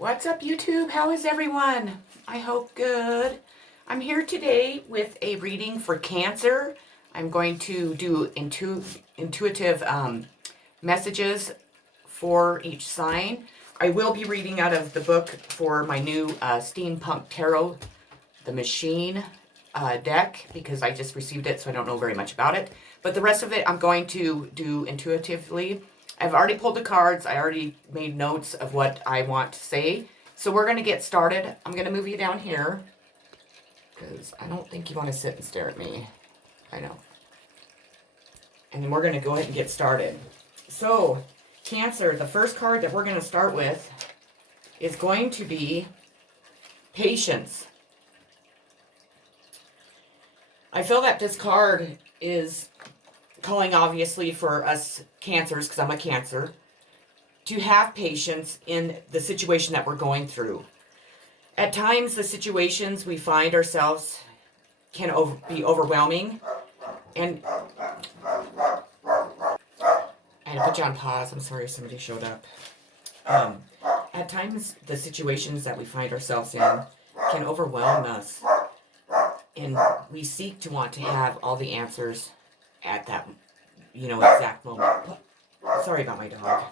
What's up, YouTube? How is everyone? I hope good. I'm here today with a reading for Cancer. I'm going to do intuitive messages for each sign. I will be reading out of the book for my new Steampunk Tarot, the Machine deck, because I just received it, so I don't know very much about it. But the rest of it I'm going to do intuitively. I've already pulled the cards. I already made notes of what I want to say. So we're going to get started. I'm going to move you down here because I don't think you want to sit and stare at me. I know. And then we're going to go ahead and get started. So, Cancer, the first card that we're going to start with is going to be Patience. I feel that this card is calling, obviously, for us Cancers, because I'm a Cancer, to have patience in the situation that we're going through. At times, the situations we find ourselves can be overwhelming. And I had to put you on pause. I'm sorry, somebody showed up. At times, the situations that we find ourselves in can overwhelm us. And we seek to want to have all the answers at that, exact moment. Sorry about my dog.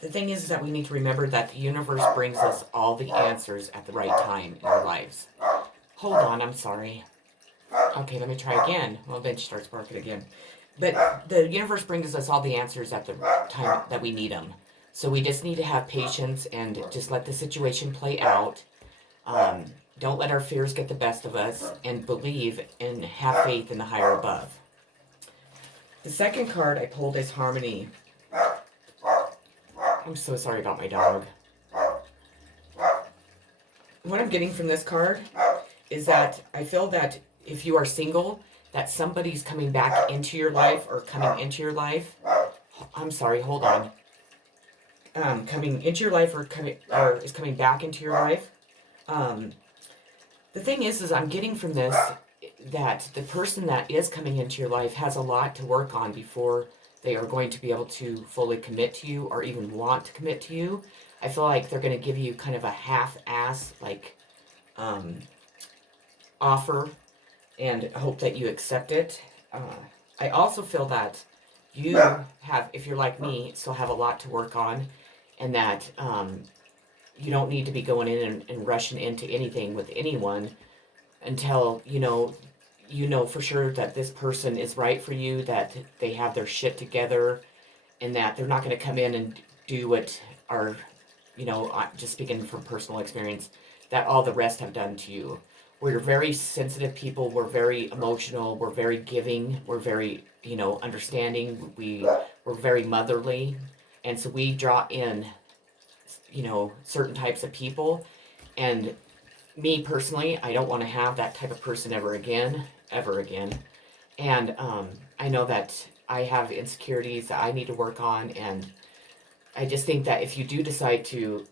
The thing is that we need to remember that the universe brings us all the answers at the right time in our lives. Hold on, I'm sorry. Okay, let me try again. Well, then she starts barking again. But the universe brings us all the answers at the time that we need them. So we just need to have patience and just let the situation play out. Don't let our fears get the best of us, and believe and have faith in the higher above. The second card I pulled is Harmony. I'm so sorry about my dog. What I'm getting from this card is that I feel that if you are single, that somebody's coming back into your life or coming into your life. I'm sorry, hold on. Coming into your life or is coming back into your life. The thing is I'm getting from this that the person that is coming into your life has a lot to work on before they are going to be able to fully commit to you or even want to commit to you. I feel like they're going to give you kind of a half-ass offer and hope that you accept it. I also feel that you have, if you're like me, still have a lot to work on, and that you don't need to be going in and rushing into anything with anyone until you know for sure that this person is right for you, that they have their shit together, and that they're not going to come in and do what are, just speaking from personal experience, that all the rest have done to you. We're very sensitive people. We're very emotional. We're very giving. We're very, understanding. We're very motherly. And so we draw in, certain types of people. And me personally, I don't want to have that type of person ever again. And I know that I have insecurities that I need to work on, and I just think that if you do decide to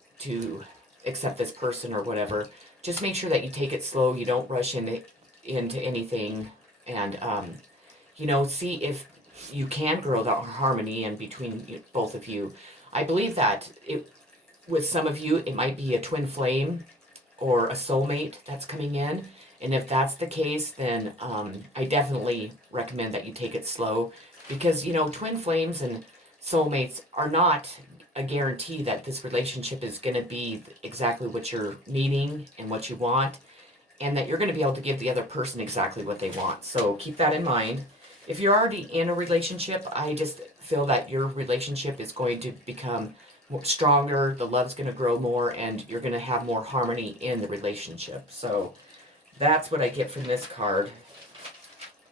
accept this person or whatever, just make sure that you take it slow. You don't rush into anything, and see if you can grow that harmony in between both of you. I believe that with some of you, it might be a twin flame or a soulmate that's coming in. And if that's the case, then I definitely recommend that you take it slow, because, twin flames and soulmates are not a guarantee that this relationship is going to be exactly what you're needing and what you want, and that you're going to be able to give the other person exactly what they want. So keep that in mind. If you're already in a relationship, I just feel that your relationship is going to become stronger, the love's going to grow more, and you're going to have more harmony in the relationship. So that's what I get from this card.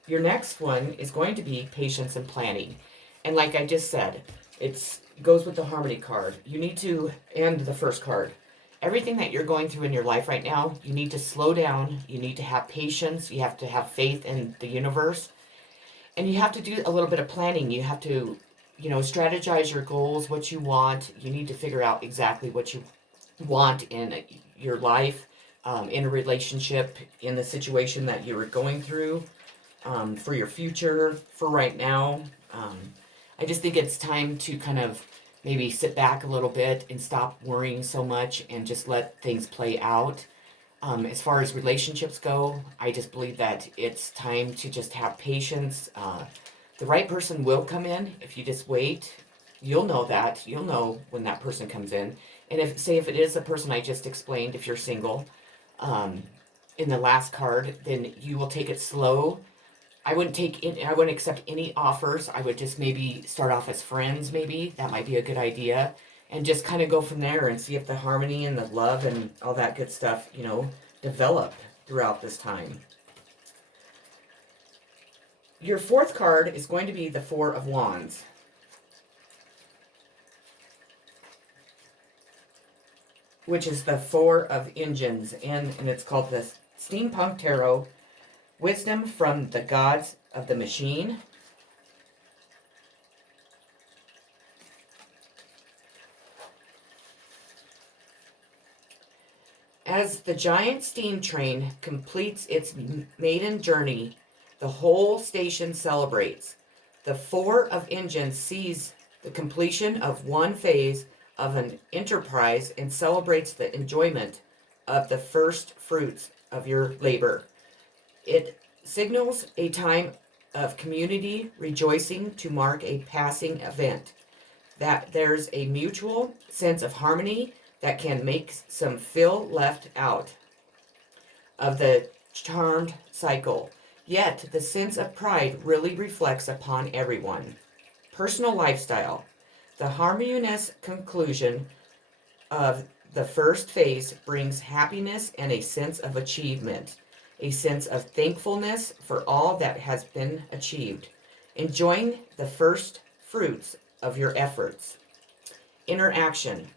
Your next one is going to be Patience and Planning. And like I just said, it goes with the Harmony card. You need to end the first card. Everything that you're going through in your life right now, you need to slow down. You need to have patience. You have to have faith in the universe. And you have to do a little bit of planning. You have to, strategize your goals, what you want. You need to figure out exactly what you want in your life, in a relationship, in the situation that you're going through, for your future, for right now. I just think it's time to kind of maybe sit back a little bit and stop worrying so much and just let things play out. As far as relationships go, I just believe that it's time to just have patience. The right person will come in if you just wait. You'll know that. You'll know when that person comes in. And if it is the person I just explained, if you're single, um, in the last card, then you will take it slow. I wouldn't accept any offers. I would just maybe start off as friends, maybe. That might be a good idea. And just kind of go from there and see if the harmony and the love and all that good stuff, develop throughout this time. Your fourth card is going to be the Four of Wands, which is the Four of Engines, and it's called the Steampunk Tarot, Wisdom from the Gods of the Machine. As the giant steam train completes its maiden journey, the whole station celebrates. The Four of Engines sees the completion of one phase of an enterprise and celebrates the enjoyment of the first fruits of your labor. It signals a time of community rejoicing to mark a passing event. That there's a mutual sense of harmony that can make some feel left out of the charmed cycle. Yet the sense of pride really reflects upon everyone. Personal lifestyle. The harmonious conclusion of the first phase brings happiness and a sense of achievement, a sense of thankfulness for all that has been achieved, enjoying the first fruits of your efforts. Interaction.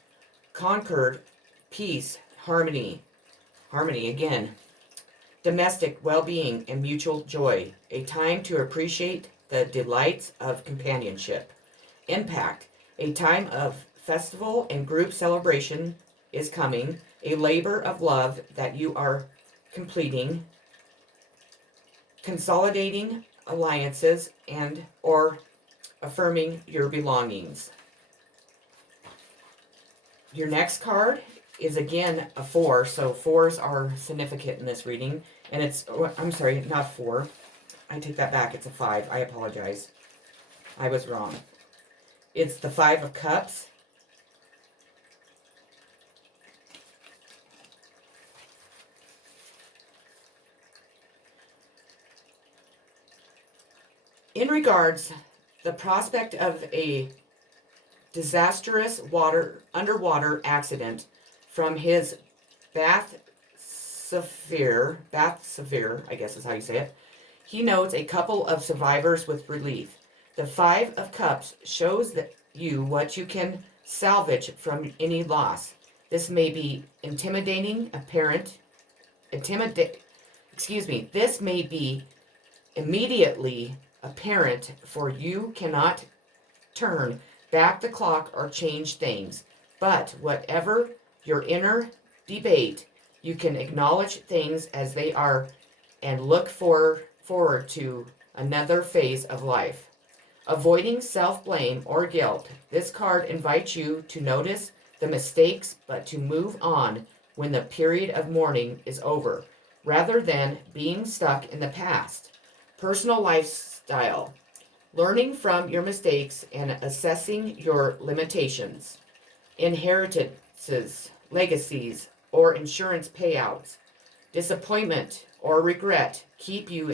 Concord, peace, harmony. Harmony again. Domestic well-being and mutual joy. A time to appreciate the delights of companionship. Impact. A time of festival and group celebration is coming. A labor of love that you are completing. Consolidating alliances and or affirming your belongings. Your next card is again a 4, so 4s are significant in this reading. And it's, I'm sorry, not 4. I take that back, it's a 5. I apologize. I was wrong. It's the 5 of Cups. In regards, the prospect of a disastrous underwater accident from his Bath Severe, I guess is how you say it. He notes a couple of survivors with relief. The 5 of Cups shows that you what you can salvage from any loss. This may be this may be immediately apparent, for you cannot turn back the clock or change things. But whatever your inner debate, you can acknowledge things as they are and look forward to another phase of life. Avoiding self-blame or guilt. This card invites you to notice the mistakes, but to move on when the period of mourning is over, rather than being stuck in the past. Personal lifestyle. Learning from your mistakes and assessing your limitations. Inheritances, legacies, or insurance payouts. Disappointment or regret keep you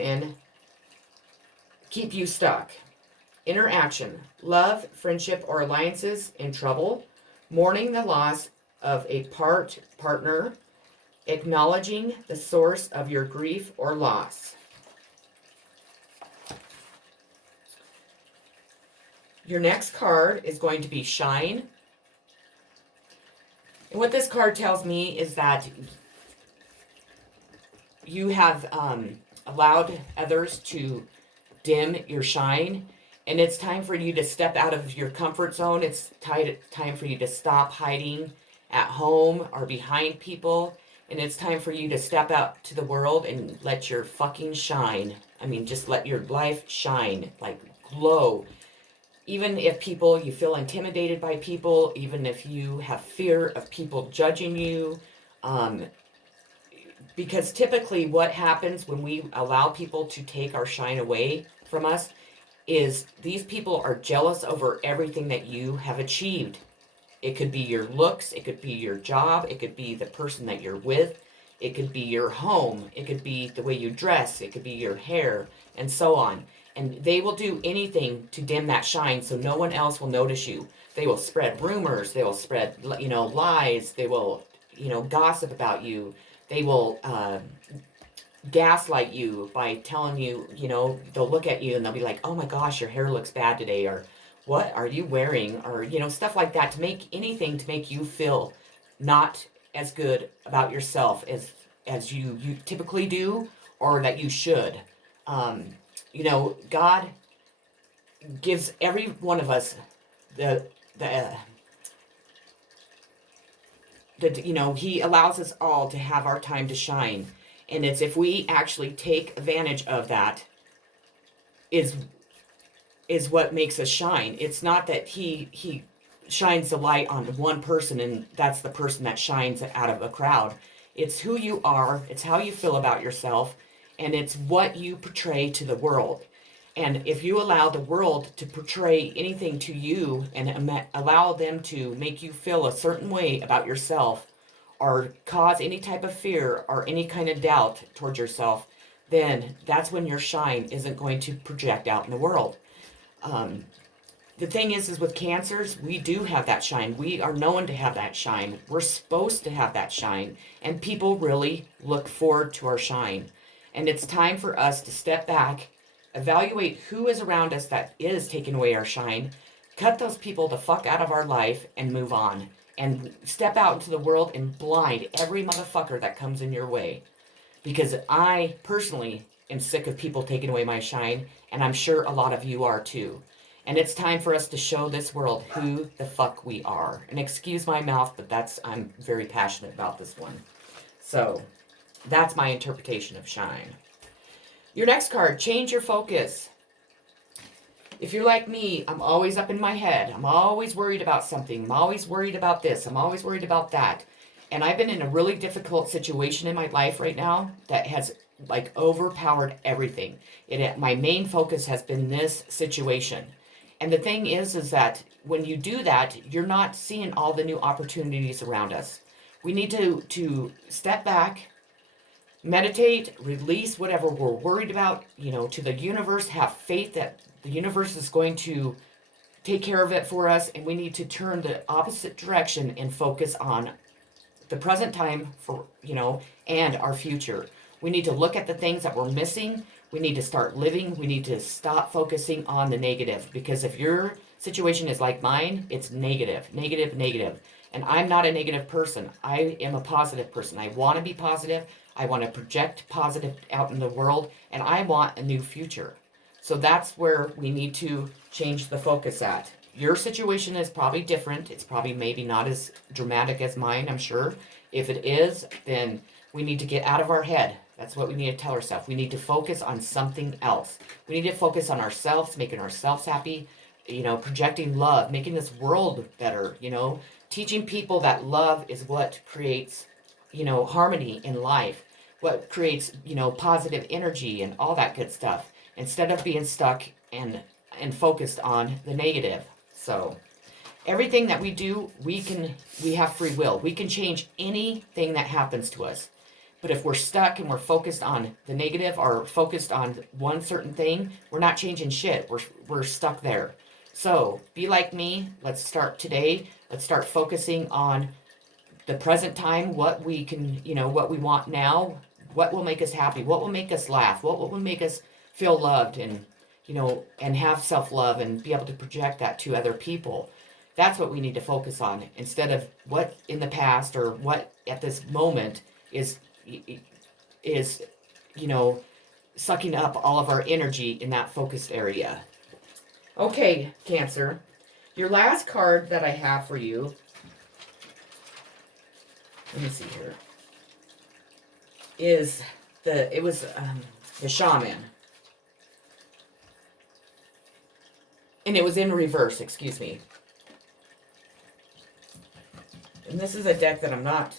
stuck. Interaction, love, friendship, or alliances in trouble. Mourning the loss of a partner. Acknowledging the source of your grief or loss. Your next card is going to be Shine. And what this card tells me is that you have allowed others to dim your shine. And it's time for you to step out of your comfort zone. It's time for you to stop hiding at home or behind people. And it's time for you to step out to the world and let your fucking shine. I mean, just let your life shine, like glow. Even if people, you feel intimidated by people, even if you have fear of people judging you, um, because typically what happens when we allow people to take our shine away from us is these people are jealous over everything that you have achieved. It could be your looks, it could be your job, it could be the person that you're with, it could be your home, it could be the way you dress, it could be your hair, and so on. And they will do anything to dim that shine so no one else will notice you. They will spread rumors, they will spread, lies, they will, gossip about you. They will gaslight you by telling you, they'll look at you and they'll be like, oh my gosh, your hair looks bad today, or what are you wearing, or, stuff like that, to make anything to make you feel not as good about yourself as you typically do, or that you should. God gives every one of us the the he allows us all to have our time to shine. And it's if we actually take advantage of that is what makes us shine. It's not that he shines the light on one person and that's the person that shines out of a crowd. It's who you are, it's how you feel about yourself, and it's what you portray to the world. And if you allow the world to portray anything to you and allow them to make you feel a certain way about yourself, or cause any type of fear or any kind of doubt towards yourself, then that's when your shine isn't going to project out in the world. Um, the thing is with cancers, we do have that shine. We are known to have that shine. We're supposed to have that shine. And people really look forward to our shine. And it's time for us to step back, evaluate who is around us that is taking away our shine, cut those people the fuck out of our life, and move on. And step out into the world and blind every motherfucker that comes in your way. Because I personally am sick of people taking away my shine, and I'm sure a lot of you are too. And it's time for us to show this world who the fuck we are. And excuse my mouth, but I'm very passionate about this one. So, that's my interpretation of shine. Your next card, change your focus. If you're like me, I'm always up in my head. I'm always worried about something. I'm always worried about this. I'm always worried about that. And I've been in a really difficult situation in my life right now that has overpowered everything. My main focus has been this situation. And the thing is that when you do that, you're not seeing all the new opportunities around us. We need to step back, meditate, release whatever we're worried about, to the universe, have faith that the universe is going to take care of it for us, and we need to turn the opposite direction and focus on the present time and our future. We need to look at the things that we're missing. We need to start living. We need to stop focusing on the negative, because if your situation is like mine, it's negative, negative, negative. And I'm not a negative person. I am a positive person. I want to be positive. I want to project positive out in the world, and I want a new future. So that's where we need to change the focus at. Your situation is probably different. It's probably maybe not as dramatic as mine, I'm sure. If it is, then we need to get out of our head. That's what we need to tell ourselves. We need to focus on something else. We need to focus on ourselves, making ourselves happy, projecting love, making this world better, teaching people that love is what creates, harmony in life, what creates, positive energy and all that good stuff, instead of being stuck and focused on the negative. So everything that we do, we have free will. We can change anything that happens to us. But if we're stuck and we're focused on the negative or focused on one certain thing, we're not changing shit. We're stuck there. So be like me. Let's start today. Let's start focusing on the present time, what we can, what we want now, what will make us happy, what will make us laugh, what will make us feel loved, and and have self-love and be able to project that to other people. That's what we need to focus on, instead of what in the past or what at this moment is sucking up all of our energy in that focused area. Okay, Cancer. Your last card that I have for you, let me see here, is the Shaman. And it was in reverse, excuse me. And this is a deck that I'm not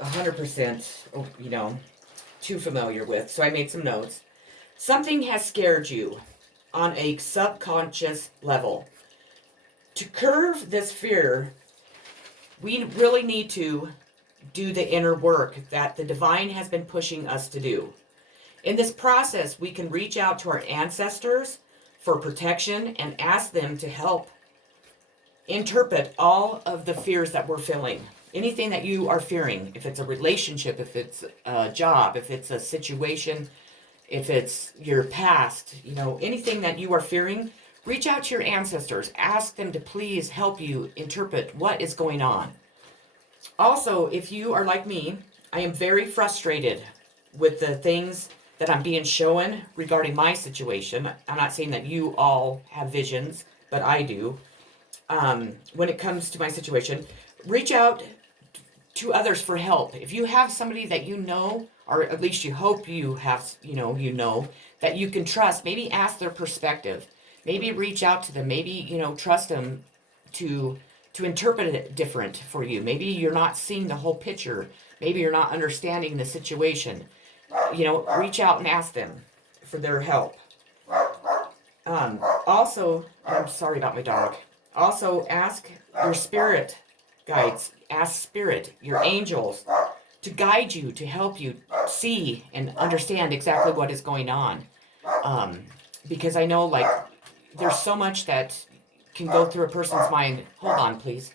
100%, too familiar with. So I made some notes. Something has scared you on a subconscious level. To curve this fear, we really need to do the inner work that the divine has been pushing us to do. In this process, we can reach out to our ancestors for protection and ask them to help interpret all of the fears that we're feeling. Anything that you are fearing, if it's a relationship, if it's a job, if it's a situation, if it's your past, anything that you are fearing, reach out to your ancestors. Ask them to please help you interpret what is going on. Also, if you are like me, I am very frustrated with the things that I'm being shown regarding my situation. I'm not saying that you all have visions, but I do. When it comes to my situation, reach out to others for help. If you have somebody that you know, or at least you hope you have, that you can trust, maybe ask their perspective. Maybe reach out to them. Maybe, trust them to interpret it different for you. Maybe you're not seeing the whole picture. Maybe you're not understanding the situation. Reach out and ask them for their help. Also, I'm sorry about my dog. Also, ask your spirit guides, ask spirit, your angels, to guide you, to help you see and understand exactly what is going on. Because I know, there's so much that can go through a person's mind. Hold on, please.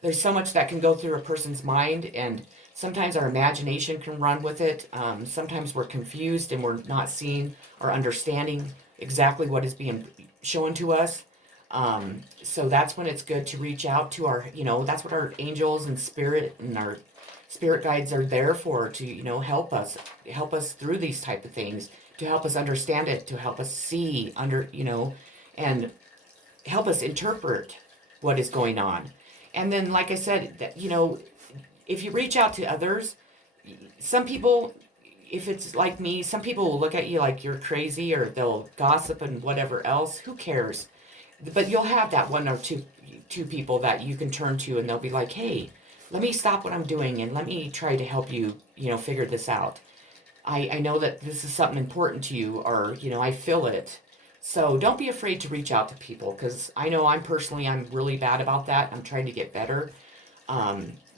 There's so much that can go through a person's mind, and sometimes our imagination can run with it. Sometimes we're confused and we're not seeing or understanding exactly what is being shown to us. So that's when it's good to reach out to our, that's what our angels and our spirit guides are there for, to, help us through these type of things, to help us understand it, to help us see and help us interpret what is going on. And then, like I said, that, if you reach out to others, some people, if it's like me, some people will look at you like you're crazy, or they'll gossip and whatever else. Who cares? But you'll have that one or two people that you can turn to, and they'll be like, hey, let me stop what I'm doing and let me try to help you, figure this out. I know that this is something important to you, or, I feel it. So don't be afraid to reach out to people, because I know I'm really bad about that. I'm trying to get better,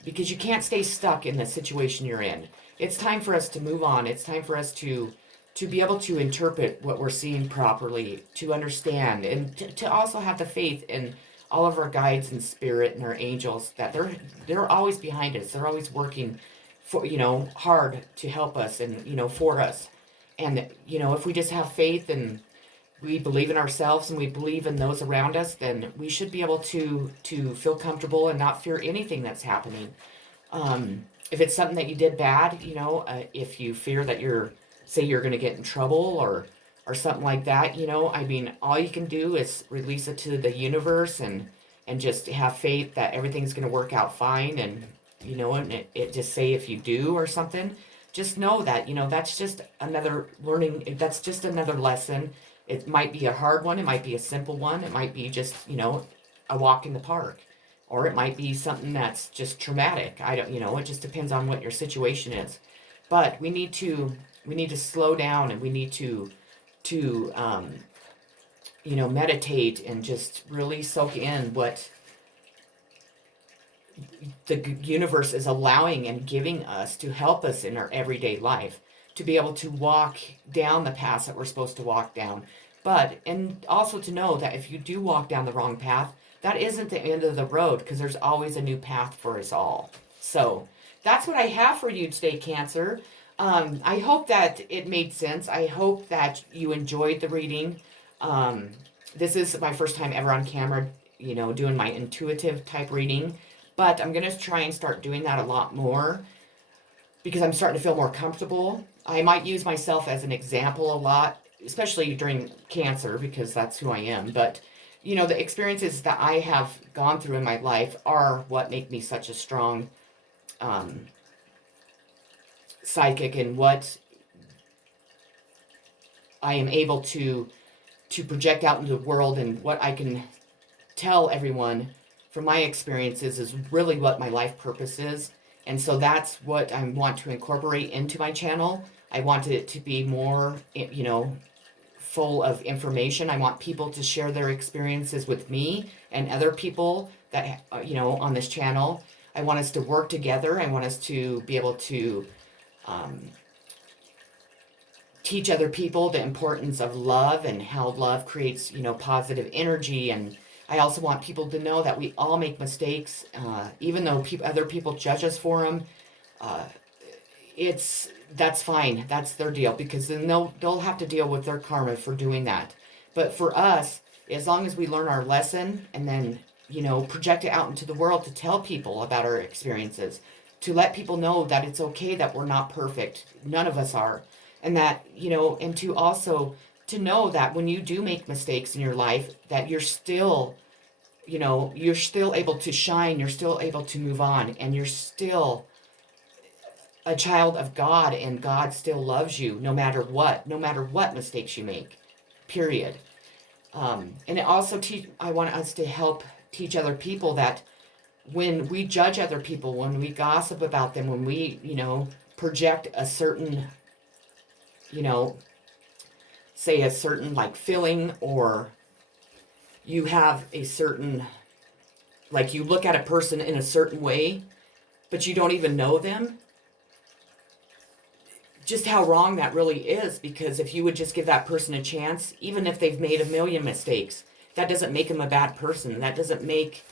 because you can't stay stuck in the situation you're in. It's time for us to move on. It's time for us to be able to interpret what we're seeing properly, to understand, and to also have the faith in all of our guides and spirit and our angels, that they're always behind us. They're always working for, hard to help us and, for us. And, if we just have faith and we believe in ourselves and we believe in those around us, then we should be able to feel comfortable and not fear anything that's happening. If it's something that you did bad, if you fear that say you're going to get in trouble or something like that, all you can do is release it to the universe and just have faith that everything's going to work out fine. And, and it just say if you do or something, just know that, that's just another learning. That's just another lesson. It might be a hard one. It might be a simple one. It might be just, a walk in the park. Or it might be something that's just traumatic. I don't, it just depends on what your situation is. But we need to slow down, and we need to meditate and just really soak in what the universe is allowing and giving us to help us in our everyday life, to be able to walk down the paths that we're supposed to walk down. And also to know that if you do walk down the wrong path, that isn't the end of the road, because there's always a new path for us all. So that's what I have for you today, Cancer. I hope that it made sense. I hope that you enjoyed the reading. This is my first time ever on camera, doing my intuitive type reading. But I'm going to try and start doing that a lot more, because I'm starting to feel more comfortable. I might use myself as an example a lot, especially during Cancer, because that's who I am. But, the experiences that I have gone through in my life are what make me such a strong psychic, and what I am able to to project out into the world, and what I can tell everyone from my experiences is really what my life purpose is. And so that's what I want to incorporate into my channel. I want it to be more, full of information. I want people to share their experiences with me and other people that, on this channel. I want us to work together. I want us to be able to teach other people the importance of love and how love creates, positive energy. And I also want people to know that we all make mistakes, even though other people judge us for them. That's fine. That's their deal, because then they'll have to deal with their karma for doing that. But for us, as long as we learn our lesson and then project it out into the world to tell people about our experiences, to let people know that it's okay that we're not perfect. None of us are. And that, and to also to know that when you do make mistakes in your life, that you're still, you're still able to shine, you're still able to move on, and you're still a child of God, and God still loves you no matter what mistakes you make, period. And it also I want us to help teach other people that when we judge other people, when we gossip about them, when we, project a certain, say a certain like feeling, or you have a certain, like you look at a person in a certain way, but you don't even know them, just how wrong that really is. Because if you would just give that person a chance, even if they've made a million mistakes, that doesn't make them a bad person. That doesn't make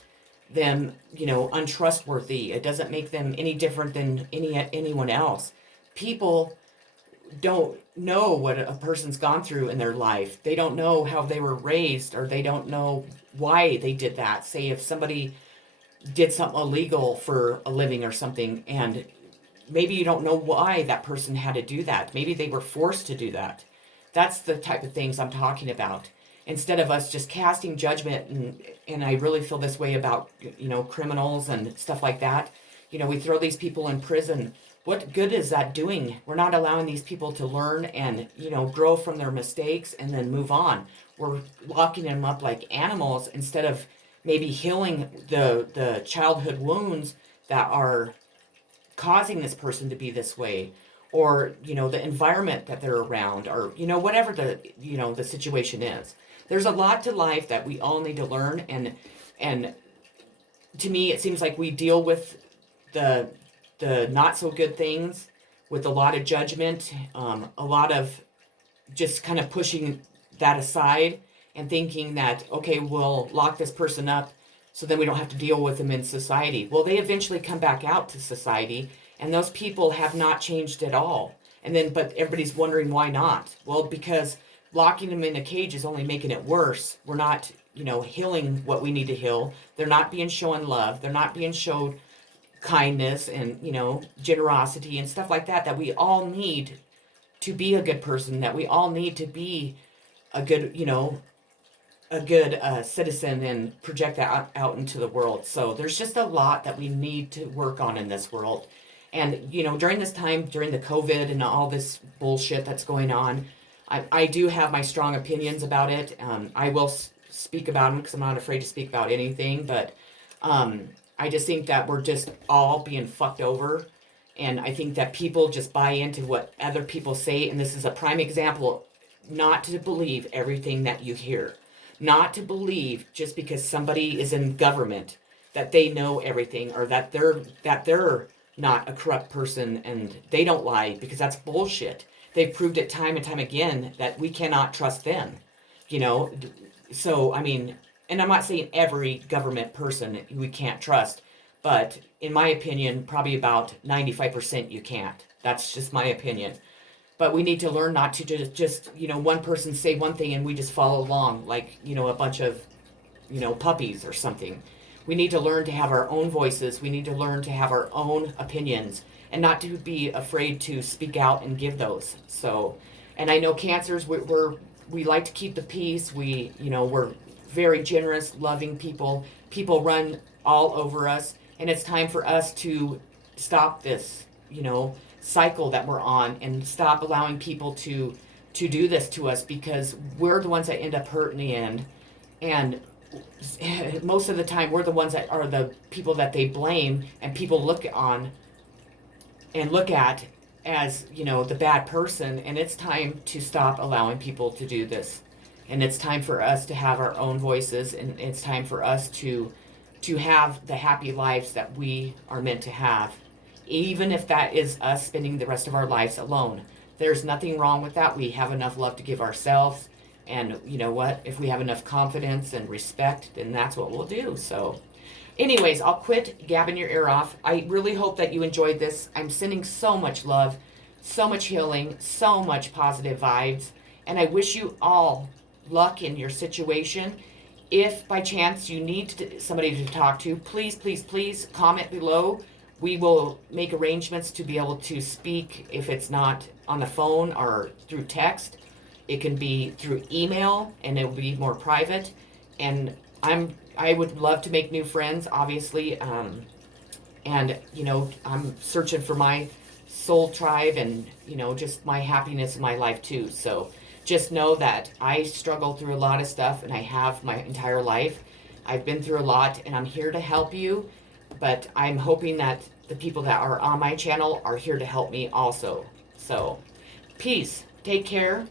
them, untrustworthy. It doesn't make them any different than anyone else. People don't know what a person's gone through in their life. They don't know how they were raised, or they don't know why they did that. Say if somebody did something illegal for a living or something, and maybe you don't know why that person had to do that. Maybe they were forced to do that. That's the type of things I'm talking about. Instead of us just casting judgment, and I really feel this way about, criminals and stuff like that. We throw these people in prison. What good is that doing? We're not allowing these people to learn and, grow from their mistakes and then move on. We're locking them up like animals instead of maybe healing the childhood wounds that are causing this person to be this way, or the environment that they're around, or whatever the situation is. There's a lot to life that we all need to learn, and to me it seems like we deal with the not so good things with a lot of judgment, a lot of just kind of pushing that aside and thinking that, okay, we'll lock this person up so then we don't have to deal with them in society. Well, they eventually come back out to society, and those people have not changed at all. But everybody's wondering why not. Well, because locking them in a cage is only making it worse. We're not, healing what we need to heal. They're not being shown love. They're not being shown kindness and, generosity and stuff like that we all need to be a good person, that we all need to be a good, citizen and project that out into the world. So there's just a lot that we need to work on in this world. And, during this time, during the COVID and all this bullshit that's going on, I do have my strong opinions about it. I will speak about them because I'm not afraid to speak about anything. But I just think that we're just all being fucked over. And I think that people just buy into what other people say. And this is a prime example, not to believe everything that you hear. Not to believe just because somebody is in government that they know everything, or that they're not a corrupt person and they don't lie, because that's bullshit. They've proved it time and time again that we cannot trust them. So I mean, and I'm not saying every government person we can't trust, but in my opinion, probably about 95% you can't. That's just my opinion. But we need to learn not to just one person say one thing and we just follow along like, a bunch of, puppies or something. We need to learn to have our own voices. We need to learn to have our own opinions and not to be afraid to speak out and give those. So, and I know cancers, we like to keep the peace. We're very generous, loving people. People run all over us, and it's time for us to stop this, cycle that we're on, and stop allowing people to to do this to us, because we're the ones that end up hurt in the end. And most of the time, we're the ones that are the people that they blame and people look on and look at as, you know, the bad person. And it's time to stop allowing people to do this. And it's time for us to have our own voices, and it's time for us to have the happy lives that we are meant to have, even if that is us spending the rest of our lives alone. There's nothing wrong with that. We have enough love to give ourselves, and you know what? If we have enough confidence and respect, then that's what we'll do. So anyways, I'll quit gabbing your ear off. I really hope that you enjoyed this. I'm sending so much love, so much healing, so much positive vibes, and I wish you all luck in your situation. If by chance you need somebody to talk to, please, please, please comment below. We will make arrangements to be able to speak. If it's not on the phone or through text, it can be through email, and it will be more private. And I would love to make new friends, obviously. And you know, I'm searching for my soul tribe, and you know, just my happiness in my life too. So just know that I struggle through a lot of stuff, and I have my entire life. I've been through a lot, and I'm here to help you. But I'm hoping that the people that are on my channel are here to help me also. So peace. Take care.